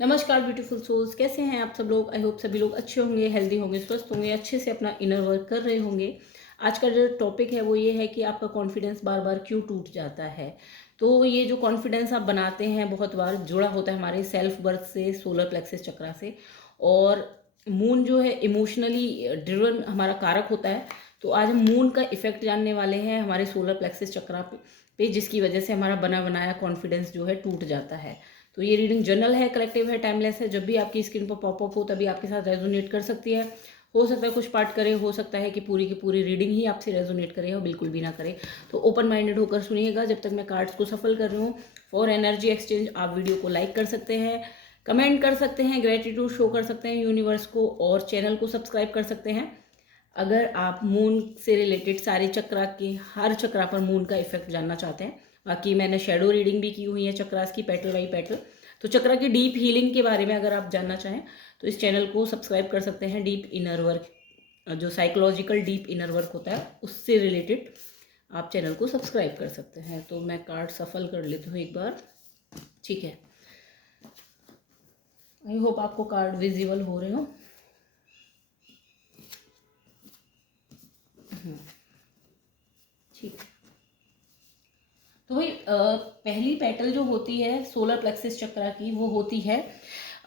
नमस्कार beautiful souls, कैसे हैं आप सब लोग। आई होप सभी लोग अच्छे होंगे, हेल्दी होंगे, स्वस्थ होंगे, अच्छे से अपना इनर वर्क कर रहे होंगे। आज का जो टॉपिक है वो ये है कि आपका कॉन्फिडेंस बार बार क्यों टूट जाता है। तो ये जो कॉन्फिडेंस आप बनाते हैं बहुत बार जुड़ा होता है हमारे सेल्फ बर्थ से, सोलर प्लेक्सस चक्रा से। और मून जो है इमोशनली ड्रिवन हमारा कारक होता है। तो आज हम मून का इफेक्ट जानने वाले हैं हमारे सोलर प्लेक्सस चक्रा पे, जिसकी वजह से हमारा बना बनाया कॉन्फिडेंस जो है टूट जाता है। तो ये रीडिंग जनरल है, कलेक्टिव है, टाइमलेस है। जब भी आपकी स्क्रीन पर पॉपअप हो तभी आपके साथ रेजोनेट कर सकती है। हो सकता है कुछ पार्ट करे, हो सकता है कि पूरी की पूरी रीडिंग ही आपसे रेजोनेट करे और बिल्कुल भी ना करे। तो ओपन माइंडेड होकर सुनिएगा जब तक मैं कार्ड्स को सफल कर रही हूँ। फॉर एनर्जी एक्सचेंज आप वीडियो को लाइक कर सकते हैं, कमेंट कर सकते हैं, ग्रेटिट्यूड शो कर सकते हैं यूनिवर्स को, और चैनल को सब्सक्राइब कर सकते हैं। अगर आप मून से रिलेटेड सारे चक्रा के हर चक्रा पर मून का इफेक्ट जानना चाहते हैं। बाकी मैंने शेडो रीडिंग भी की हुई है चक्रास की, पेटल बाई पेटल। तो चक्रा की डीप हीलिंग के बारे में अगर आप जानना चाहें तो इस चैनल को सब्सक्राइब कर सकते हैं। डीप इनर वर्क, जो साइकोलॉजिकल डीप इनर वर्क होता है उससे रिलेटेड आप चैनल को सब्सक्राइब कर सकते हैं। तो मैं कार्ड सफल कर लेती हूँ एक बार, ठीक है। आई होप आपको कार्ड विजिबल हो रहे हो। ठीक। तो भाई पहली पेटल जो होती है सोलर प्लेक्सिस चक्रा की, वो होती है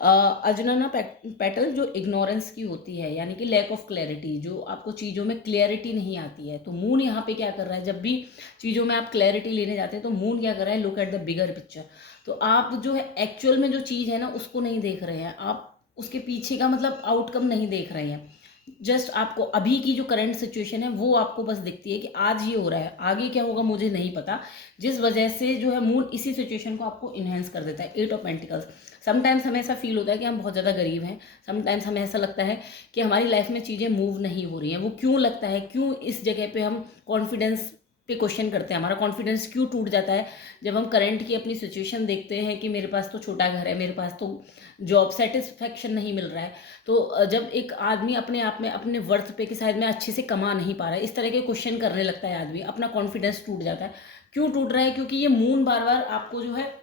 अजनना पेटल, जो इग्नोरेंस की होती है, यानी कि लैक ऑफ क्लैरिटी, जो आपको चीज़ों में क्लैरिटी नहीं आती है। तो मून यहाँ पे क्या कर रहा है, जब भी चीज़ों में आप क्लैरिटी लेने जाते हैं तो मून क्या कर रहा है, look at the bigger picture. तो आप जो है एक्चुअल में जो चीज़ है ना उसको नहीं देख रहे हैं, आप उसके पीछे का मतलब आउटकम नहीं देख रहे हैं। जस्ट आपको अभी की जो करंट सिचुएशन है वो आपको बस दिखती है कि आज ये हो रहा है, आगे क्या होगा मुझे नहीं पता। जिस वजह से जो है मून इसी सिचुएशन को आपको इन्हेंस कर देता है। 8 ऑफ पेंटिकल्स। समटाइम्स हमें ऐसा फील होता है कि हम बहुत ज़्यादा गरीब हैं। समटाइम्स हमें ऐसा लगता है कि हमारी लाइफ में चीज़ें मूव नहीं हो रही हैं। वो क्यों लगता है, क्यों इस जगह पे हम कॉन्फिडेंस पे क्वेश्चन करते हैं, हमारा कॉन्फिडेंस क्यों टूट जाता है जब हम करंट की अपनी सिचुएशन देखते हैं कि मेरे पास तो छोटा घर है, मेरे पास तो जॉब सेटिस्फेक्शन नहीं मिल रहा है। तो जब एक आदमी अपने आप में अपने वर्थ पे कि शायद मैं अच्छे से कमा नहीं पा रहा है, इस तरह के क्वेश्चन करने लगता है आदमी, अपना कॉन्फिडेंस टूट जाता है। क्यों टूट रहा है, क्योंकि ये मून बार बार आपको जो है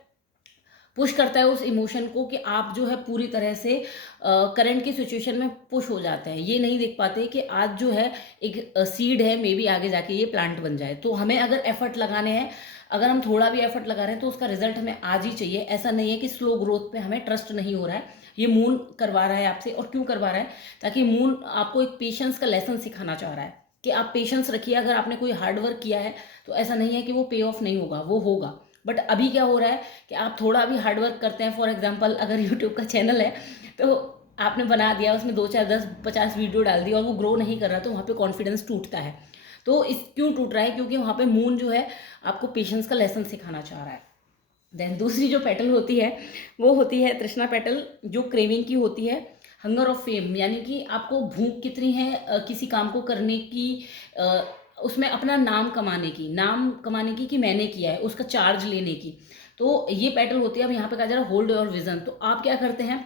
पुश करता है उस इमोशन को कि आप जो है पूरी तरह से करंट की सिचुएशन में पुश हो जाते हैं। ये नहीं देख पाते कि आज जो है एक सीड है, मे बी आगे जाके ये प्लांट बन जाए। तो हमें अगर एफर्ट लगाने हैं, अगर हम थोड़ा भी एफर्ट लगा रहे हैं तो उसका रिजल्ट हमें आज ही चाहिए। ऐसा नहीं है कि स्लो ग्रोथ पे हमें ट्रस्ट नहीं हो रहा है। ये मून करवा रहा है आपसे। और क्यों करवा रहा है, ताकि मून आपको एक पेशेंस का लेसन सिखाना चाह रहा है कि आप पेशेंस रखिए। अगर आपने कोई हार्ड वर्क किया है तो ऐसा नहीं है कि वो पे ऑफ नहीं होगा, वो होगा। बट अभी क्या हो रहा है कि आप थोड़ा भी हार्ड वर्क करते हैं, फॉर एग्जांपल अगर यूट्यूब का चैनल है तो आपने बना दिया, उसमें 2 4 10 50 वीडियो डाल दी और वो ग्रो नहीं कर रहा, तो वहाँ पे कॉन्फिडेंस टूटता है। तो इस क्यों टूट रहा है, क्योंकि वहाँ पे मून जो है आपको पेशेंस का लेसन सिखाना चाह रहा है। देन दूसरी जो पेटल होती है वो होती है तृष्णा पेटल, जो क्रेविंग की होती है। हंगर ऑफ फेम, यानी कि आपको भूख कितनी है किसी काम को करने की, उसमें अपना नाम कमाने की कि मैंने किया है, उसका चार्ज लेने की। तो ये पेटल होती है। अब यहाँ पे कहा जा रहा है होल्ड योर विजन। तो आप क्या करते हैं,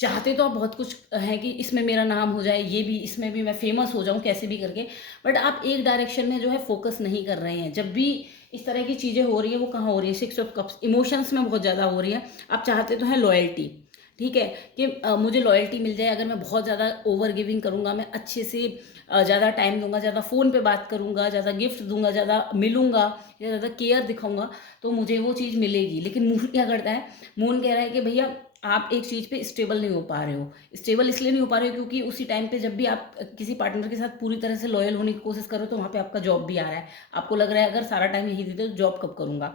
चाहते तो आप बहुत कुछ हैं कि इसमें मेरा नाम हो जाए, ये भी, इसमें भी मैं फेमस हो जाऊं कैसे भी करके। बट आप एक डायरेक्शन में जो है फोकस नहीं कर रहे हैं। जब भी इस तरह की चीज़ें हो रही है, वो कहाँ हो रही है, 6 ऑफ कप्स, इमोशंस में बहुत ज़्यादा हो रही है। आप चाहते तो हैं लॉयल्टी, ठीक है, कि मुझे लॉयल्टी मिल जाए। अगर मैं बहुत ज़्यादा ओवर गिविंग करूँगा, मैं अच्छे से ज़्यादा टाइम दूंगा, ज़्यादा फ़ोन पे बात करूँगा, ज़्यादा गिफ्ट दूंगा, ज़्यादा मिलूंगा या ज़्यादा केयर दिखाऊंगा, तो मुझे वो चीज़ मिलेगी। लेकिन मून क्या करता है, मून कह रहा है कि भैया आप एक चीज़ पे स्टेबल नहीं हो पा रहे हो। स्टेबल इसलिए नहीं हो पा रहे हो क्योंकि उसी टाइम पे जब भी आप किसी पार्टनर के साथ पूरी तरह से लॉयल होने की कोशिश करो तो वहाँ पे आपका जॉब भी आ रहा है। आपको लग रहा है अगर सारा टाइम यही देते तो जॉब कब करूँगा।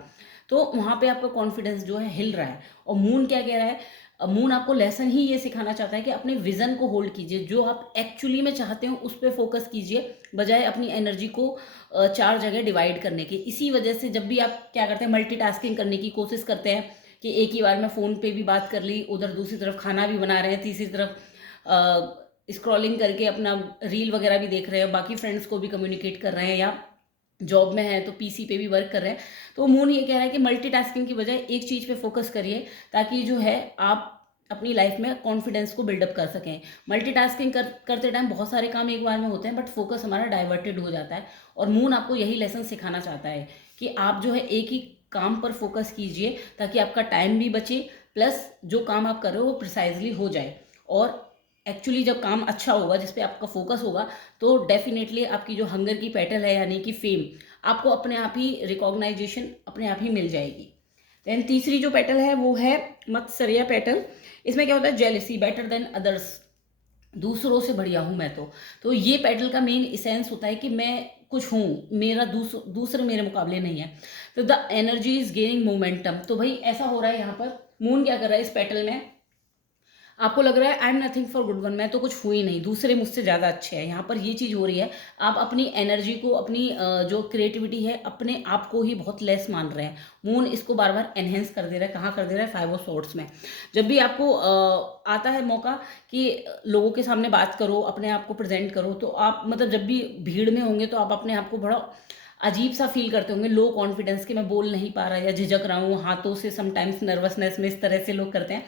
तो वहाँ पे आपका कॉन्फिडेंस जो है हिल रहा है। और मून क्या कह रहा है, मून आपको लेसन ही ये सिखाना चाहता है कि अपने विजन को होल्ड कीजिए, जो आप एक्चुअली में चाहते हो उस पर फोकस कीजिए, बजाय अपनी एनर्जी को 4 जगह डिवाइड करने के। इसी वजह से जब भी आप क्या करते हैं, मल्टीटास्किंग करने की कोशिश करते हैं कि एक ही बार में फ़ोन पे भी बात कर ली, उधर दूसरी तरफ खाना भी बना रहे हैं, तीसरी तरफ स्क्रॉलिंग करके अपना रील वगैरह भी देख रहे हैं, बाकी फ्रेंड्स को भी कम्युनिकेट कर रहे हैं, या जॉब में है तो पीसी पे भी वर्क कर रहे हैं। तो मून ये कह रहा है कि मल्टीटास्किंग की बजाय एक चीज़ पे फोकस करिए, ताकि जो है आप अपनी लाइफ में कॉन्फिडेंस को बिल्डअप कर सकें। मल्टीटास्किंग करते टाइम बहुत सारे काम एक बार में होते हैं, बट फोकस हमारा डाइवर्टेड हो जाता है। और मून आपको यही लेसन सिखाना चाहता है कि आप जो है एक ही काम पर फोकस कीजिए, ताकि आपका टाइम भी बचे, प्लस जो काम आप कर रहे हो वो प्रिसाइजली हो जाए, और एक्चुअली जब काम अच्छा होगा जिस पे आपका फोकस होगा तो डेफिनेटली आपकी जो हंगर की पेटल है यानी कि फेम, आपको अपने आप ही रिकॉग्नाइजेशन अपने आप ही मिल जाएगी। देन तीसरी जो पेटल है वो है मत्सर्या पेटल। इसमें क्या होता है, जेलिसी, बेटर देन अदर्स, दूसरों से बढ़िया हूँ मैं तो ये पेटल का मेन इसेंस होता है कि मैं कुछ हूँ, मेरा दूसरे मेरे मुकाबले नहीं है। तो the energy is gaining momentum. तो भाई ऐसा हो रहा है यहाँ पर, मून क्या कर रहा है इस पेटल में, आपको लग रहा है I am nothing for good one, मैं तो कुछ हुई नहीं, दूसरे मुझसे ज़्यादा अच्छे हैं। यहाँ पर ये चीज़ हो रही है, आप अपनी एनर्जी को, अपनी जो क्रिएटिविटी है, अपने आप को ही बहुत लेस मान रहे हैं। मून इसको बार बार एनहेंस कर दे रहा है। कहाँ कर दे रहा है, 5 ऑफ सोर्ड्स में। जब भी आपको आता है मौका कि लोगों के सामने बात करो, अपने आप को प्रेजेंट करो, तो आप मतलब जब भी भीड़ में होंगे तो आप अपने आप को बड़ा अजीब सा फील करते होंगे, लो कॉन्फिडेंस कि मैं बोल नहीं पा रहा या झिझक रहा हूँ, हाथों से समटाइम्स नर्वसनेस में, इस तरह से लोग करते हैं।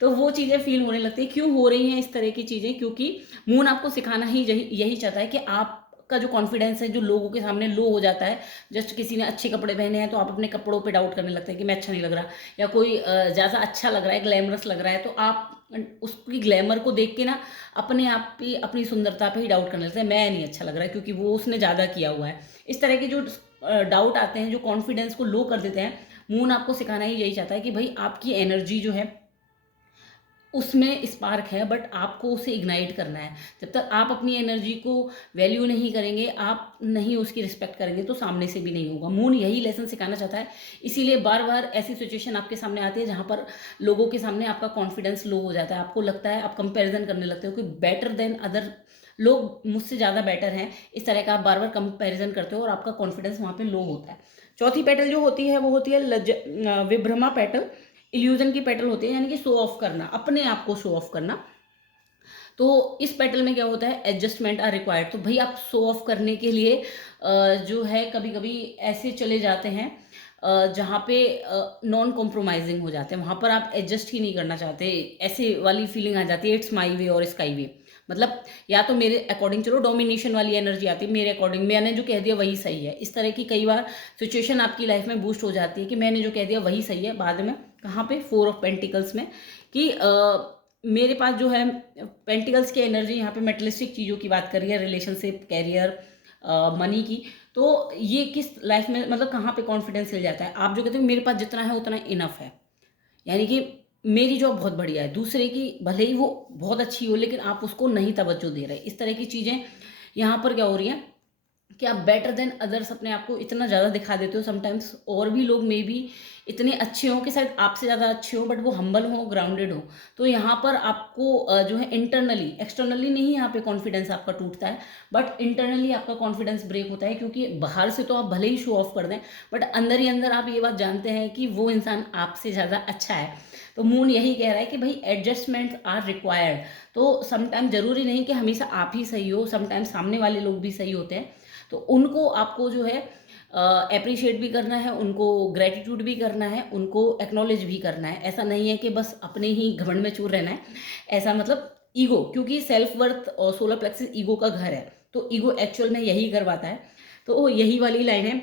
तो वो चीज़ें फील होने लगती है। क्यों हो रही हैं इस तरह की चीज़ें, क्योंकि मून आपको सिखाना ही यही चाहता है कि आपका जो कॉन्फिडेंस है जो लोगों के सामने लो हो जाता है, जस्ट किसी ने अच्छे कपड़े पहने हैं तो आप अपने कपड़ों पे डाउट करने लगते हैं कि मैं अच्छा नहीं लग रहा, या कोई ज़्यादा अच्छा लग रहा है, ग्लैमरस लग रहा है, तो आप उसकी ग्लैमर को देख के ना अपने आप पे, अपनी सुंदरता पे ही डाउट करने लगते हैं, मैं नहीं अच्छा लग रहा है क्योंकि वो उसने ज़्यादा किया हुआ है। इस तरह के जो डाउट आते हैं, जो कॉन्फिडेंस को लो कर देते हैं, मून आपको सिखाना ही यही चाहता है कि भाई आपकी एनर्जी जो है उसमें स्पार्क है, बट आपको उसे इग्नाइट करना है। जब तक आप अपनी एनर्जी को वैल्यू नहीं करेंगे, आप नहीं उसकी रिस्पेक्ट करेंगे, तो सामने से भी नहीं होगा। मून यही लेसन सिखाना चाहता है। इसीलिए बार बार ऐसी सिचुएशन आपके सामने आती है जहाँ पर लोगों के सामने आपका कॉन्फिडेंस लो हो जाता है, आपको लगता है, आप कंपेरिजन करने लगते हो कि बेटर देन अदर, लोग मुझसे ज़्यादा बेटर हैं, इस तरह का आप बार बार कंपेरिजन करते हो और आपका कॉन्फिडेंस वहाँ पे लो होता है। चौथी पेटल जो होती है वो होती है विभ्रमा पेटल। इल्यूजन की पेटल होती है, यानी कि शो ऑफ करना, अपने आप को शो ऑफ करना। तो इस पेटल में क्या होता है, एडजस्टमेंट आर रिक्वायर्ड। तो भाई आप शो ऑफ करने के लिए जो है कभी कभी ऐसे चले जाते हैं जहाँ पे नॉन कॉम्प्रोमाइजिंग हो जाते हैं, वहाँ पर आप एडजस्ट ही नहीं करना चाहते, ऐसे वाली फीलिंग आ जाती है, इट्स माई वे और स्काई वे। मतलब या तो मेरे अकॉर्डिंग चलो, डोमिनेशन वाली एनर्जी आती है, मेरे अकॉर्डिंग मैंने जो कह दिया वही सही है। इस तरह की कई बार सिचुएशन आपकी लाइफ में बूस्ट हो जाती है कि मैंने जो कह दिया वही सही है। बाद में कहाँ पे, 4 ऑफ पेंटिकल्स में, कि मेरे पास जो है पेंटिकल्स की एनर्जी यहाँ पे मेटलिस्टिक चीज़ों की बात कर रही है, रिलेशनशिप, कैरियर, मनी की। तो ये किस लाइफ में, मतलब कहाँ पे कॉन्फिडेंस हिल जाता है, आप जो कहते हो मेरे पास जितना है उतना इनफ है, यानी कि मेरी जॉब बहुत बढ़िया है, दूसरे की भले ही वो बहुत अच्छी हो लेकिन आप उसको नहीं तवज्जो दे रहे। इस तरह की चीज़ें यहाँ पर क्या हो रही हैं कि आप बेटर देन अदर्स अपने आप को इतना ज़्यादा दिखा देते हो समटाइम्स, और भी लोग मे बी इतने अच्छे हों कि शायद आपसे ज़्यादा अच्छे हों, बट वो हम्बल हों, ग्राउंडेड हो। तो यहाँ पर आपको जो है इंटरनली, एक्सटर्नली नहीं यहाँ पे कॉन्फिडेंस आपका टूटता है, बट इंटरनली आपका कॉन्फिडेंस ब्रेक होता है, क्योंकि बाहर से तो आप भले ही शो ऑफ कर दें, बट अंदर ही अंदर आप ये बात जानते हैं कि वो इंसान आपसे ज़्यादा अच्छा है। तो मून यही कह रहा है कि भाई एडजस्टमेंट्स आर रिक्वायर्ड। तो समटाइम ज़रूरी नहीं कि हमेशा आप ही सही हो, समटाइम सामने वाले लोग भी सही होते हैं, तो उनको आपको जो है अप्रिशिएट भी करना है, उनको ग्रेटिट्यूड भी करना है, उनको एक्नॉलेज भी करना है। ऐसा नहीं है कि बस अपने ही घमंड में चूर रहना है, ऐसा मतलब ईगो, क्योंकि सेल्फ वर्थ और सोलर प्लेक्सिस ईगो का घर है, तो ईगो एक्चुअल में यही करवाता है। तो यही वाली लाइन है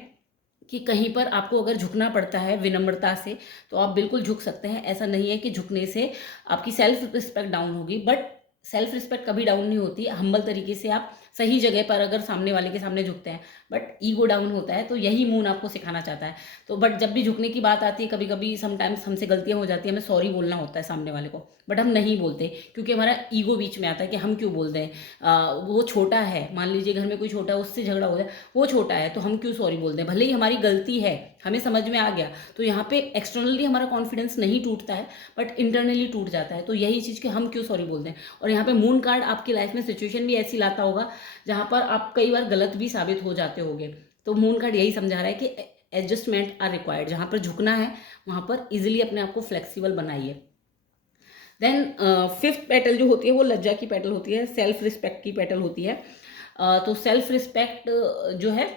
कि कहीं पर आपको अगर झुकना पड़ता है विनम्रता से, तो आप बिल्कुल झुक सकते हैं। ऐसा नहीं है कि झुकने से आपकी सेल्फ रिस्पेक्ट डाउन होगी, बट सेल्फ रिस्पेक्ट कभी डाउन नहीं होती। हम्बल तरीके से आप सही जगह पर अगर सामने वाले के सामने झुकते हैं, बट ईगो डाउन होता है। तो यही मून आपको सिखाना चाहता है। तो बट जब भी झुकने की बात आती है, कभी कभी समटाइम्स हमसे गलतियां हो जाती है, हमें सॉरी बोलना होता है सामने वाले को, बट हम नहीं बोलते क्योंकि हमारा ईगो बीच में आता है कि हम क्यों बोल दें, वो छोटा है, मान लीजिए घर में कोई छोटा है, उससे झगड़ा हो जाए, वो छोटा है तो हम क्यों सॉरी बोल दें, भले ही हमारी गलती है, हमें समझ में आ गया। तो यहाँ पे एक्सटर्नली हमारा कॉन्फिडेंस नहीं टूटता है, बट इंटरनली टूट जाता है। तो यही चीज़ कि हम क्यों सॉरी बोल दें। और यहाँ पे मून कार्ड आपकी लाइफ में सिचुएशन भी ऐसी लाता होगा जहाँ पर आप कई बार गलत भी साबित हो जाते होंगे। तो मून कार्ड यही समझा रहा है कि एडजस्टमेंट आर रिक्वायर्ड, जहाँ पर झुकना है वहाँ पर इजिली अपने आप को फ्लेक्सिबल बनाइए। देन फिफ्थ पेटल जो होती है वो लज्जा की पेटल होती है, सेल्फ रिस्पेक्ट की पेटल होती है। तो सेल्फ रिस्पेक्ट जो है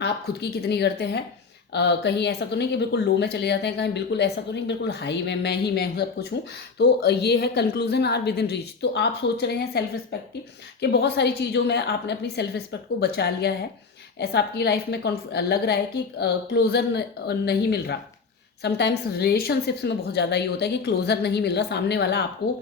आप खुद की कितनी करते हैं, कहीं ऐसा तो नहीं कि बिल्कुल लो में चले जाते हैं, कहीं बिल्कुल ऐसा तो नहीं बिल्कुल हाई में मैं ही मैं सब कुछ हूँ। तो ये है conclusion are within reach. तो आप सोच रहे हैं सेल्फ रिस्पेक्ट की कि बहुत सारी चीज़ों में आपने अपनी सेल्फ रिस्पेक्ट को बचा लिया है, ऐसा आपकी लाइफ में लग रहा है कि क्लोजर नहीं मिल रहा, समटाइम्स रिलेशनशिप्स में बहुत ज़्यादा ये होता है कि क्लोजर नहीं मिल रहा, सामने वाला आपको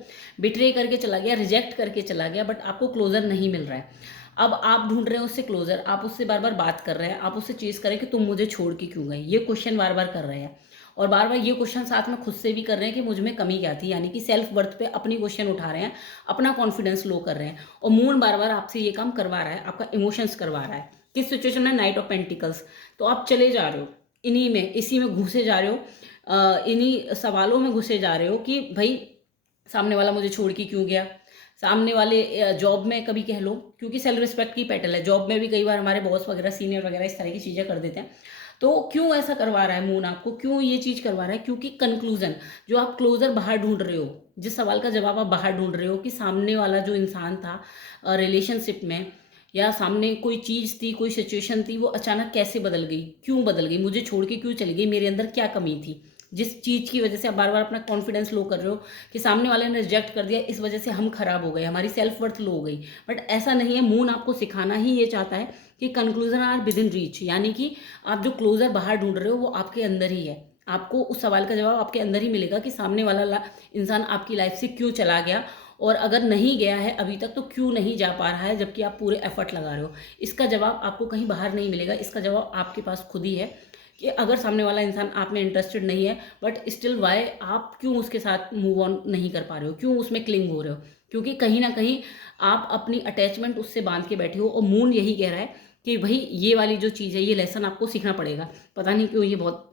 बिट्रे करके चला गया, रिजेक्ट करके चला गया, बट आपको क्लोजर नहीं मिल रहा है। अब आप ढूंढ रहे हो उससे क्लोजर, आप उससे बार बार बात कर रहे हैं, आप उससे चीज़ करें कि तुम मुझे छोड़ के क्यों गए, ये क्वेश्चन बार बार कर रहे हैं, और बार बार ये क्वेश्चन साथ में खुद से भी कर रहे हैं कि मुझ में कमी क्या थी, यानी कि सेल्फ वर्थ पे अपनी क्वेश्चन उठा रहे हैं, अपना कॉन्फिडेंस लो कर रहे हैं। और मून बार बार आपसे ये काम करवा रहा है, आपका इमोशंस करवा रहा है। किस सिचुएशन में? Night of pentacles. तो आप चले जा रहे हो इन्हीं में, इसी में घुसे जा रहे हो, इन्हीं सवालों में घुसे जा रहे हो कि भाई सामने वाला मुझे छोड़ के क्यों गया। सामने वाले जॉब में कभी कह लो, क्योंकि सेल्फ रिस्पेक्ट की पेटल है, जॉब में भी कई बार हमारे बॉस वगैरह, सीनियर वगैरह इस तरह की चीज़ें कर देते हैं। तो क्यों ऐसा करवा रहा है मून आपको, क्यों ये चीज़ करवा रहा है? क्योंकि कंक्लूजन, जो आप क्लोजर बाहर ढूंढ रहे हो, जिस सवाल का जवाब आप बाहर ढूंढ रहे हो कि सामने वाला जो इंसान था रिलेशनशिप में, या सामने कोई चीज़ थी, कोई सिचुएशन थी, वो अचानक कैसे बदल गई, क्यों बदल गई, मुझे छोड़ के क्यों चली गई, मेरे अंदर क्या कमी थी, जिस चीज़ की वजह से आप बार बार अपना कॉन्फिडेंस लो कर रहे हो कि सामने वाले ने रिजेक्ट कर दिया, इस वजह से हम खराब हो गए, हमारी सेल्फ वर्थ लो हो गई। बट ऐसा नहीं है, मून आपको सिखाना ही ये चाहता है कि conclusion are within reach, यानी कि आप जो क्लोजर बाहर ढूंढ रहे हो वो आपके अंदर ही है। आपको उस सवाल का जवाब आपके अंदर ही मिलेगा कि सामने वाला इंसान आपकी लाइफ से क्यों चला गया, और अगर नहीं गया है अभी तक तो क्यों नहीं जा पा रहा है, जबकि आप पूरे एफर्ट लगा रहे हो। इसका जवाब आपको कहीं बाहर नहीं मिलेगा, इसका जवाब आपके पास खुद ही है कि अगर सामने वाला इंसान आप में इंटरेस्टेड नहीं है, बट स्टिल वाई आप क्यों उसके साथ मूव ऑन नहीं कर पा रहे हो, क्यों उसमें क्लिंग हो रहे हो? क्योंकि कहीं ना कहीं आप अपनी अटैचमेंट उससे बांध के बैठे हो, और मून यही कह रहा है कि भाई ये वाली जो चीज़ है, ये लेसन आपको सीखना पड़ेगा। पता नहीं क्यों ये बहुत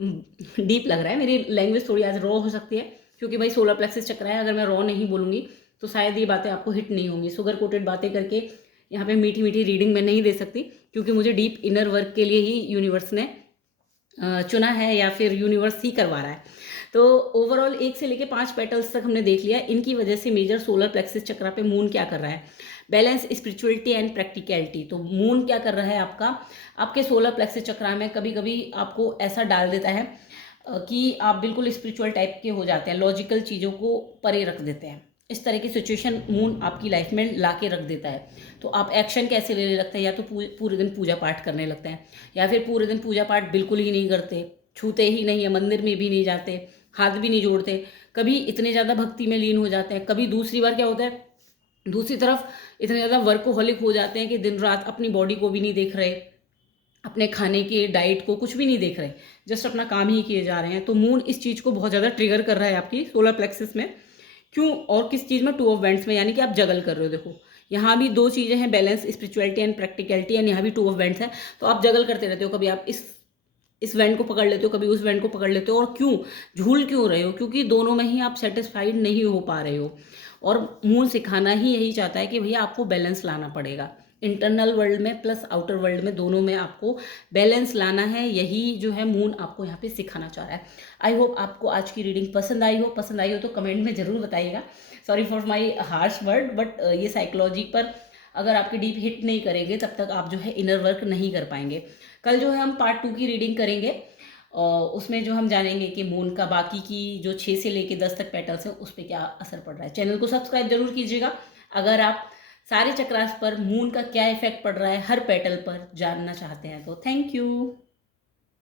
डीप लग रहा है, मेरी लैंग्वेज थोड़ी आज रॉ हो सकती है, क्योंकि भाई सोलर प्लेक्सिस चक्र है, अगर मैं रॉ नहीं बोलूँगी तो शायद ये बातें आपको हिट नहीं होंगी। शुगर कोटेड बातें करके यहाँ पे मीठी मीठी रीडिंग मैं नहीं दे सकती, क्योंकि मुझे डीप इनर वर्क के लिए ही यूनिवर्स ने चुना है, या फिर यूनिवर्स ही करवा रहा है। तो ओवरऑल 1 से लेके 5 पेटल्स तक हमने देख लिया। इनकी वजह से मेजर सोलर प्लेक्सिस चक्रा पे मून क्या कर रहा है? Balance, spirituality and practicality. तो मून क्या कर रहा है आपका, आपके सोलर प्लेक्सिस चक्रा में कभी कभी आपको ऐसा डाल देता है कि आप बिल्कुल स्पिरिचुअल टाइप के हो जाते हैं, लॉजिकल चीज़ों को परे रख देते हैं। इस तरह की सिचुएशन मून आपकी लाइफ में ला के रख देता है। तो आप एक्शन कैसे लेने लगते हैं? या तो पूरे दिन पूजा पाठ करने लगते हैं, या फिर पूरे दिन पूजा पाठ बिल्कुल ही नहीं करते, छूते ही नहीं है, मंदिर में भी नहीं जाते, हाथ भी नहीं जोड़ते, कभी इतने ज़्यादा भक्ति में लीन हो जाते हैं, कभी दूसरी बार क्या होता है, दूसरी तरफ इतने ज़्यादा वर्कोहॉलिक हो जाते हैं कि दिन रात अपनी बॉडी को भी नहीं देख रहे, अपने खाने के डाइट को कुछ भी नहीं देख रहे, जस्ट अपना काम ही किए जा रहे हैं। तो मून इस चीज़ को बहुत ज़्यादा ट्रिगर कर रहा है आपकी सोलर प्लेक्सिस में। क्यों और किस चीज़ में? 2 ऑफ वैंड्स में, यानी कि आप जगल कर रहे हो। देखो यहाँ भी 2 चीज़ें हैं, balance, spirituality and practicality, and यहाँ भी 2 ऑफ वैंड्स है। तो आप जगल करते रहते हो, कभी आप इस वैंड को पकड़ लेते हो, कभी उस वैंड को पकड़ लेते हो। और क्यों झूल क्यों रहे हो? क्योंकि दोनों में ही आप सेटिस्फाइड नहीं हो पा रहे हो। और मून सिखाना ही यही चाहता है कि भैया आपको बैलेंस लाना पड़ेगा, इंटरनल वर्ल्ड में प्लस आउटर वर्ल्ड में, दोनों में आपको बैलेंस लाना है। यही जो है मून आपको यहाँ पे सिखाना चाह रहा है। आई होप आपको आज की रीडिंग पसंद आई हो तो कमेंट में ज़रूर बताइएगा। Sorry for my harsh word, but ये साइकोलॉजी पर अगर आपके डीप हिट नहीं करेंगे तब तक आप जो है इनर वर्क नहीं कर पाएंगे। कल जो है हम पार्ट 2 की रीडिंग करेंगे, उसमें जो हम जानेंगे कि मून का बाकी की जो 6 से लेके 10 तक पेटल्स हैं उस पर क्या असर पड़ रहा है। चैनल को सब्सक्राइब जरूर कीजिएगा अगर आप सारे चक्रास पर मून का क्या इफेक्ट पड़ रहा है हर पेटल पर जानना चाहते हैं तो। Thank you.